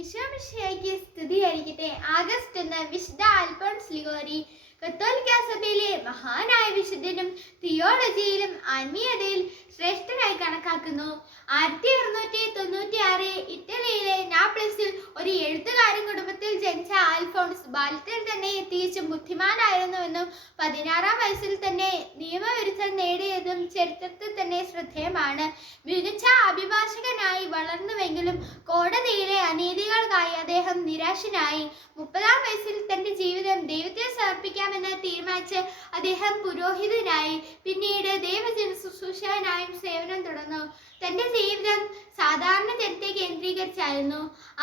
ഈശോമിശിഹായ്ക്ക് സ്തുതിയായിരിക്കട്ടെ. ആഗസ്റ്റ് 1 വിശുദ്ധ അൽഫോൻസ് ലിഗോരി കത്തോലിക്ക സഭയിലെ മഹാനായ വിശുദ്ധനും തിയോളജിയിലും ആത്മീയതയിൽ ശ്രേഷ്ഠനായി കണക്കാക്കുന്നു. 1696 ഇറ്റലിയിലെ നാപ്ലിസിൽ ഒരു എഴുത്തുകാരൻ കുടുംബത്തിൽ ജനിച്ച അൽഫോൺസ് ബാല്യത്തിൽ തന്നെ തികച്ചും ബുദ്ധിമാനായിരുന്നുവെന്നും 16-ാം വയസ്സിൽ തന്നെ നിയമബിരുദം നേടിയതും ചരിത്രത്തിൽ തന്നെ ശ്രദ്ധേയമാണ്. മികച്ച അഭിഭാഷകനായി വളർന്നുവെങ്കിലും കോടതിയിലെ അനീതികൾക്കായി അദ്ദേഹം നിരാശനായി. 30-ാം വയസ്സിൽ തന്റെ ജീവിതം ദൈവത്തെ സമർപ്പിക്കാമെന്ന് തീരുമാനിച്ച് അദ്ദേഹം പുരോഹിതനായി. പിന്നീട് ദൈവജന ശുശ്രൂഷകനായും സേവനം തുടർന്നു. തന്റെ ജീവിതം സാധാരണ ജനത്തെ കേന്ദ്രീകരിച്ചായിരുന്നു.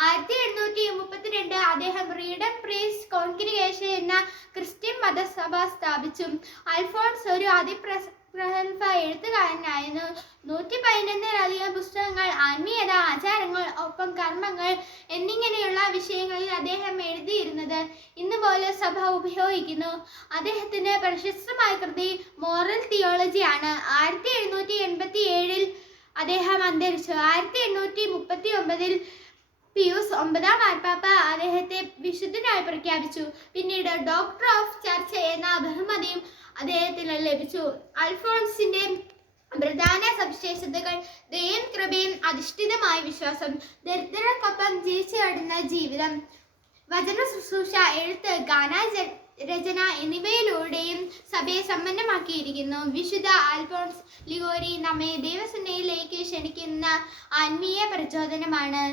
1732 അദ്ദേഹം റീഡം പ്രീസ്റ്റ് കോൺഗ്രിഗേഷൻ എന്ന ക്രിസ്ത്യൻ മതസഭ സ്ഥാപിച്ചു. അൽഫോൺസ് ഒരു അതിപ്രഗൽഭ എഴുത്തുകാരനായിരുന്നു. 111-ലധികം പുസ്തകങ്ങൾ, ആത്മീയത, ആചാരങ്ങൾ, ഒപ്പം കർമ്മങ്ങൾ എന്നിങ്ങനെയുള്ള വിഷയങ്ങളിൽ അദ്ദേഹം എഴുതിയിരുന്നത് ഇന്ന് പോലെ സഭ ഉപയോഗിക്കുന്നു. അദ്ദേഹത്തിന് പ്രശസ്തമായ കൃതി മോറൽ തിയോളജി ആണ്. 1787 അദ്ദേഹം അന്തരിച്ചു. 1839 പിയൂസ് 9-ാം മാർപ്പാപ്പ അദ്ദേഹത്തെ വിശുദ്ധനായി പ്രഖ്യാപിച്ചു. പിന്നീട് ഡോക്ടർ ഓഫ് ചർച്ച് എന്ന ബഹുമതിയും അദ്ദേഹത്തിന് ലഭിച്ചു. അൽഫോൺസിന്റെ പ്രധാന സവിശേഷതകൾ ദയയും കൃപയും അധിഷ്ഠിതമായ വിശ്വാസം, ദരിദ്രർക്കൊപ്പം ജീവിച്ചു നടന്ന ജീവിതം, വചന ശുശ്രൂഷ, എഴുത്ത്, ഗാനരചന എന്നിവയിലൂടെയും സഭയെ സമ്പന്നമാക്കിയിരിക്കുന്നു. വിശുദ്ധ അൽഫോൻസ് ലിഗോരി നമ്മെ ദൈവസേനയിലേക്ക് ക്ഷണിക്കുന്ന ആത്മീയ പ്രചോദനമാണ്.